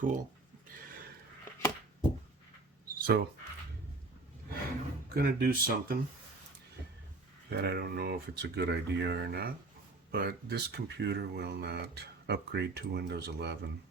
Cool. So, I'm gonna do something that I don't know if it's a good idea or not, but this computer will not upgrade to Windows 11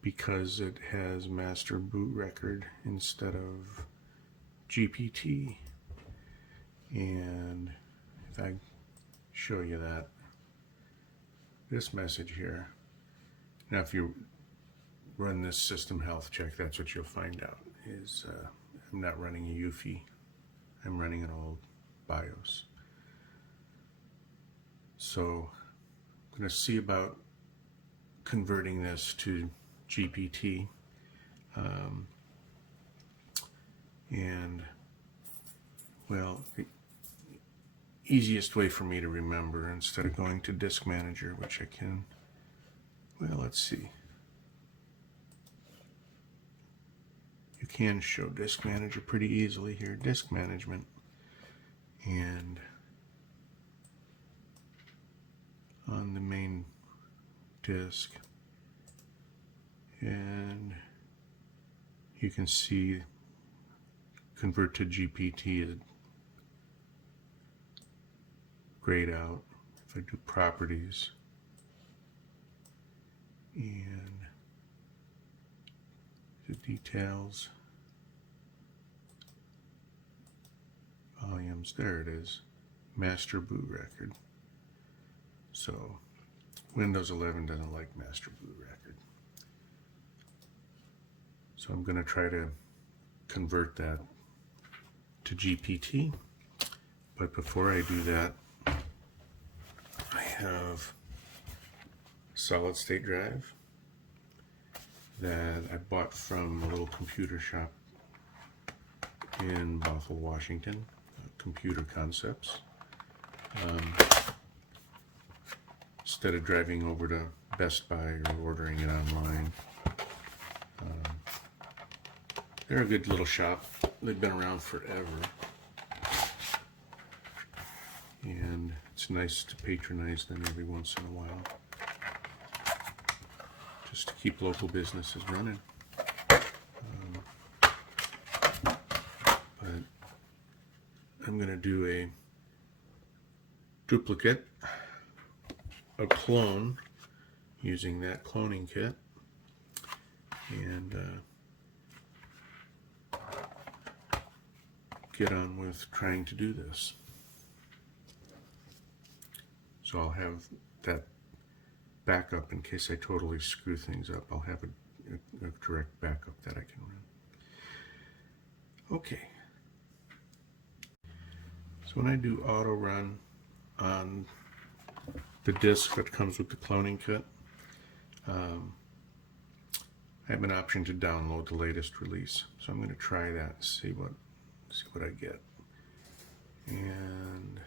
because it has master boot record instead of GPT. And if I show you that, this message here, now if you run this system health check, that's what you'll find out is I'm not running a UEFI, I'm running an old BIOS. So I'm going to see about converting this to GPT, and well, the easiest way for me to remember, instead of going to Disk Manager, which I can, well, let's see, you can show Disk Manager pretty easily here, Disk Management, and on the main disk, and you can see convert to GPT is grayed out. If I do properties and the details, volumes, there it is, master boot record. So Windows 11 doesn't like master boot record. So I'm going to try to convert that to GPT. But before I do that, I have a solid state drive that I bought from a little computer shop in Bothell, Washington, Computer Concepts. Instead of driving over to Best Buy or ordering it online. They're a good little shop. They've been around forever. And it's nice to patronize them every once in a while. Just to keep local businesses running. But I'm going to do a duplicate, a clone, using that cloning kit, and get on with trying to do this. So I'll have that backup in case I totally screw things up. I'll have a direct backup that I can run. Okay. So when I do auto run on the disk that comes with the cloning kit, I have an option to download the latest release. So I'm going to try that and see what I get. And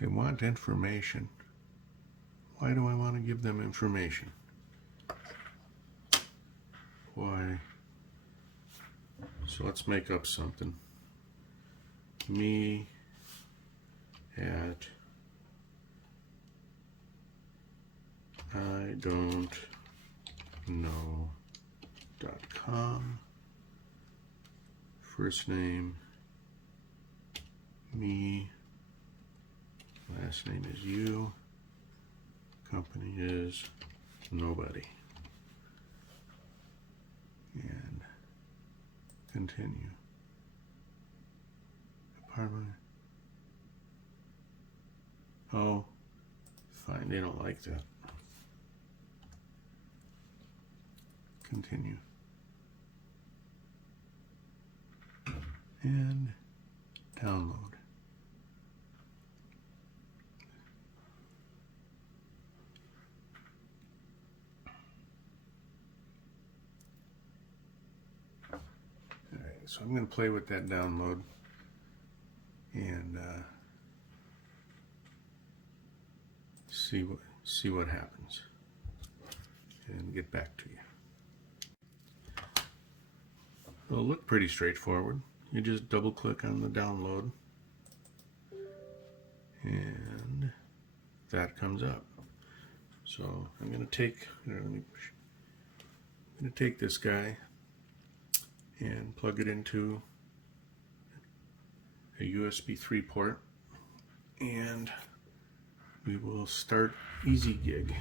they want information. Why do I want to give them information? Why? So let's make up something. Me at I don't know.com. First name, me. Last name is you. Company is nobody. And continue. Apartment. Oh, fine. They don't like that. Continue. And download. So I'm going to play with that download and see what happens and get back to you. It'll look pretty straightforward. You just double click on the download and that comes up. So I'm going to take, this guy and plug it into a USB 3 port, and we will start EasyGig.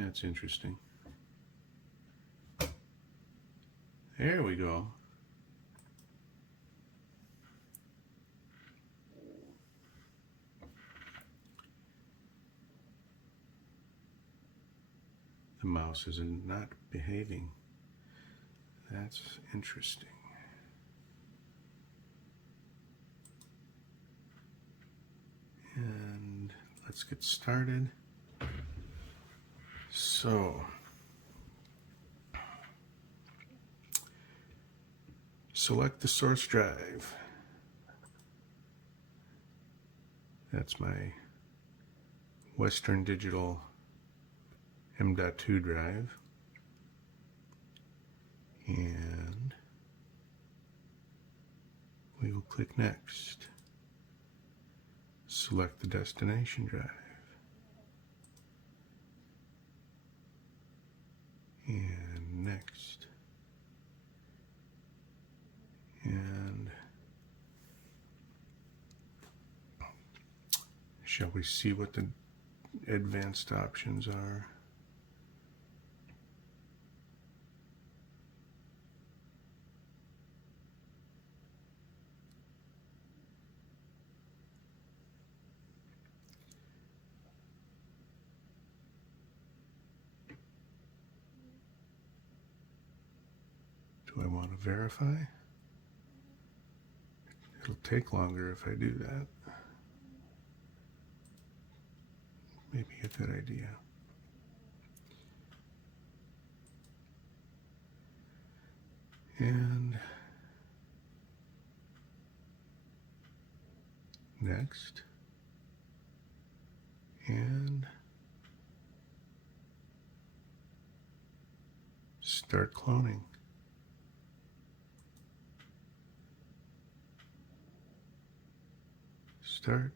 That's interesting. There we go. The mouse is not behaving. That's interesting. And let's get started. So, select the source drive. That's my Western Digital M.2 drive. And we will click Next. Select the destination drive. And Next. And shall we see what the advanced options are? Do I want to verify? It'll take longer if I do that. Maybe a good idea. And Next. And start cloning. Start.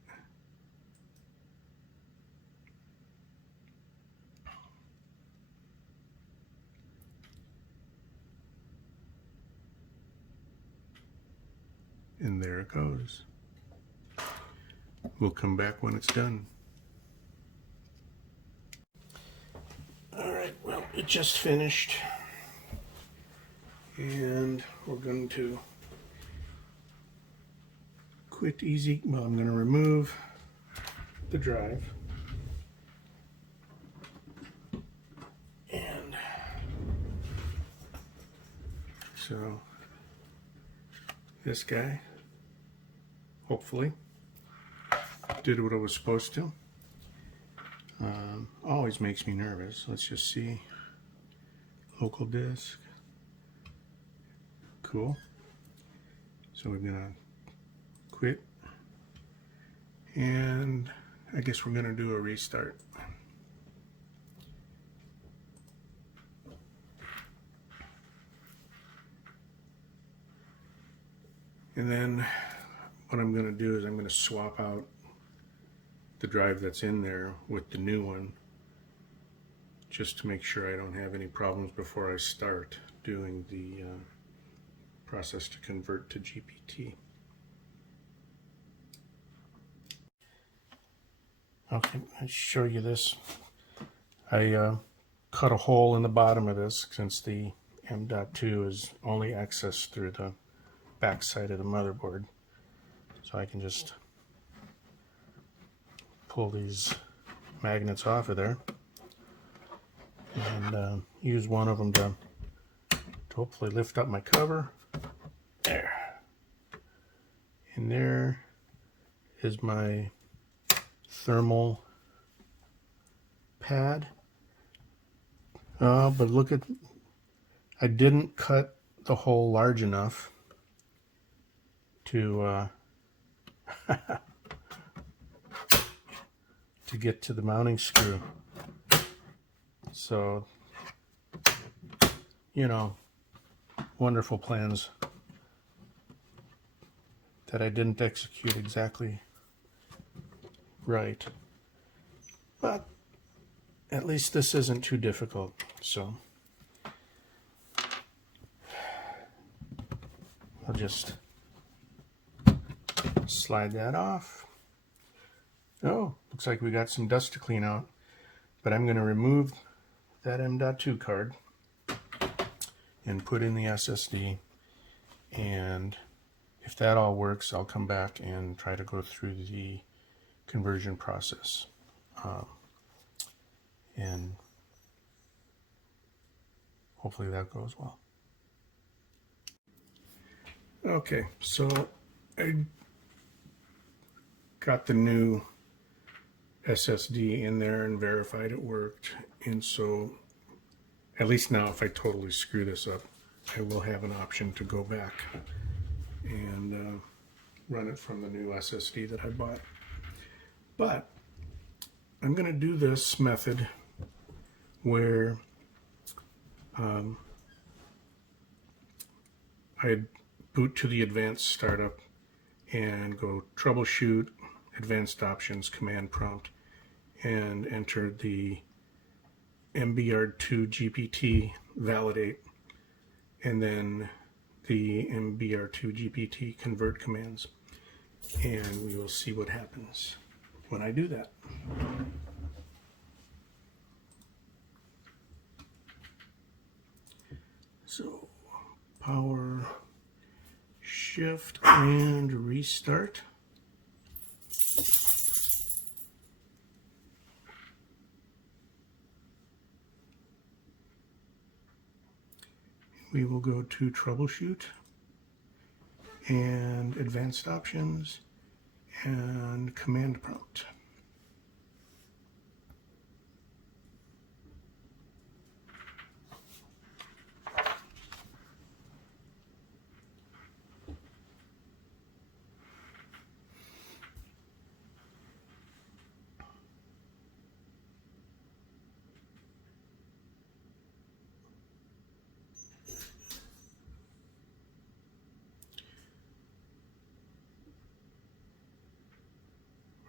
And there it goes. We'll come back when it's done. Alright, well, it just finished. And we're going to quit easy. Well, I'm going to remove the drive. And so this guy hopefully did what it was supposed to. Always makes me nervous. Let's just see. Local disk. Cool. So we're gonna quit, and I guess we're gonna do a restart. And then what I'm going to do is I'm going to swap out the drive that's in there with the new one, just to make sure I don't have any problems before I start doing the process to convert to GPT. Okay, I'll show you this. I cut a hole in the bottom of this since the M.2 is only accessed through the back side of the motherboard. So I can just pull these magnets off of there and use one of them to hopefully lift up my cover. There. And there is my thermal pad. But look at, I didn't cut the hole large enough to to get to the mounting screw. So, you know, wonderful plans that I didn't execute exactly right. But at least this isn't too difficult. So I'll just slide that off. Oh, looks like we got some dust to clean out. But I'm going to remove that M.2 card and put in the SSD. And if that all works, I'll come back and try to go through the conversion process. And hopefully that goes well. Okay, so I got the new SSD in there and verified it worked. And so at least now if I totally screw this up, I will have an option to go back and run it from the new SSD that I bought. But I'm going to do this method where I boot to the advanced startup and go troubleshoot, advanced options, command prompt, and enter the MBR2 GPT validate, and then the MBR2 GPT convert commands. And we will see what happens when I do that. So power shift and restart. We will go to troubleshoot and advanced options and command prompt.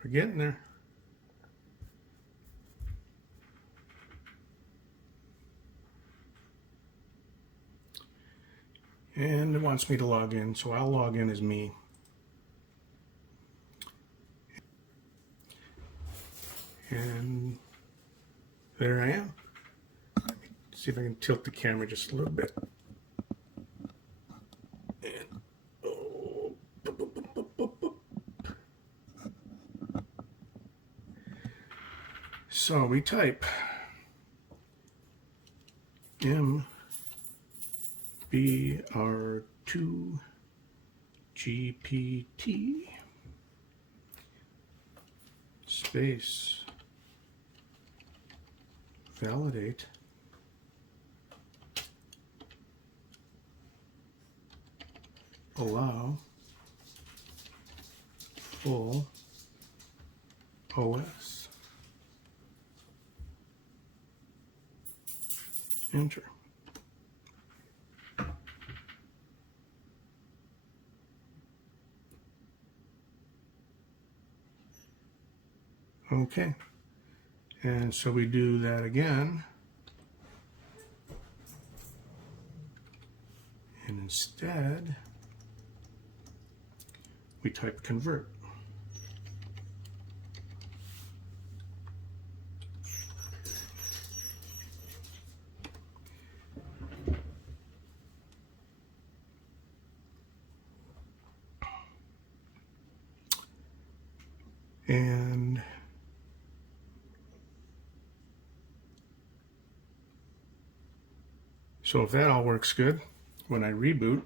We're getting there. And it wants me to log in, so I'll log in as me. And there I am. See if I can tilt the camera just a little bit. And, oh, boop, boop, boop, boop, boop, boop. So we type MBR2 GPT space validate allow full OS. Enter. Okay, and so we do that again, and instead we type convert. And so if that all works good, when I reboot,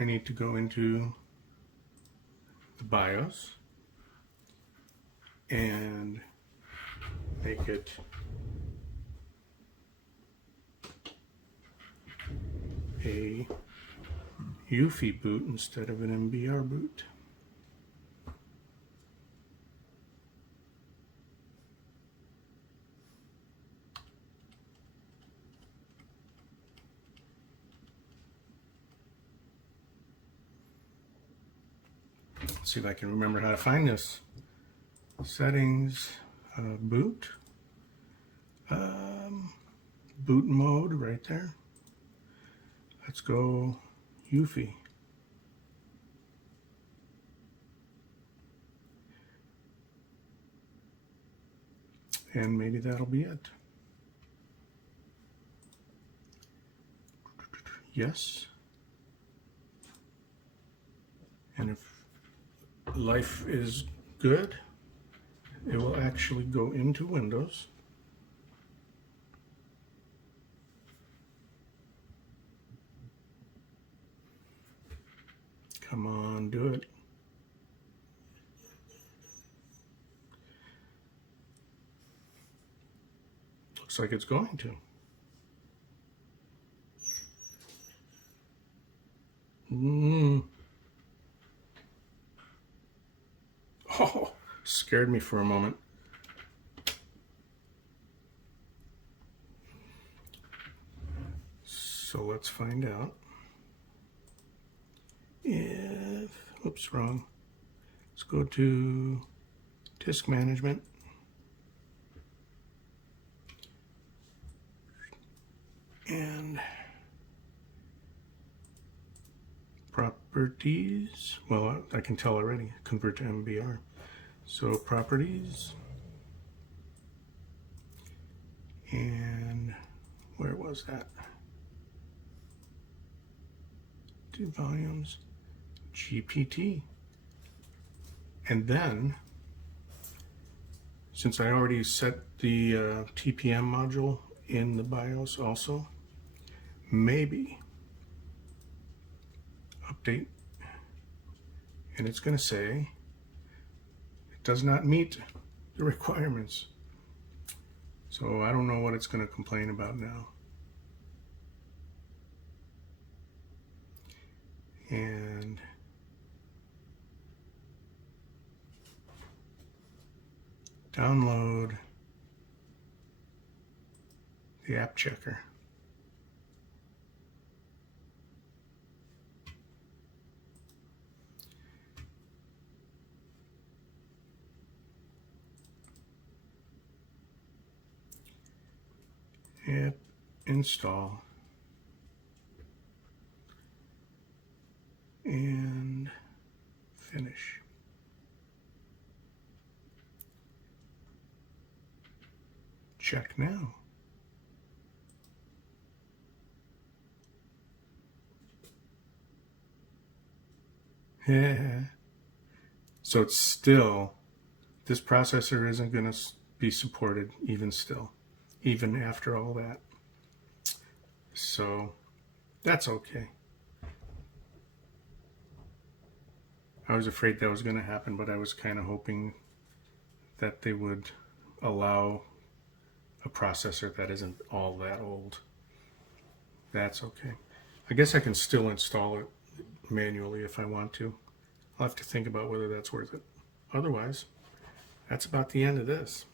I need to go into the BIOS and make it a UEFI boot instead of an MBR boot. Let's see if I can remember how to find this. Settings, boot, boot mode right there. Let's go UEFI. And maybe that'll be it. Yes. And if life is good, it will actually go into Windows. Come on, do it. Looks like it's going to. Oh, scared me for a moment. So let's find out if, oops, wrong. Let's go to disk management. And properties, well, I can tell already, convert to MBR. So properties, and where was that? 2 volumes, GPT. And then, since I already set the TPM module in the BIOS also, maybe update, and it's going to say it does not meet the requirements. So I don't know what it's going to complain about now. And download the app checker. App install and finish. Check now. So it's still, this processor isn't going to be supported even still, even after all that. So that's okay. I was afraid that was going to happen, but I was kind of hoping that they would allow a processor that isn't all that old. That's okay. I guess I can still install it manually if I want to. I'll have to think about whether that's worth it. Otherwise, that's about the end of this.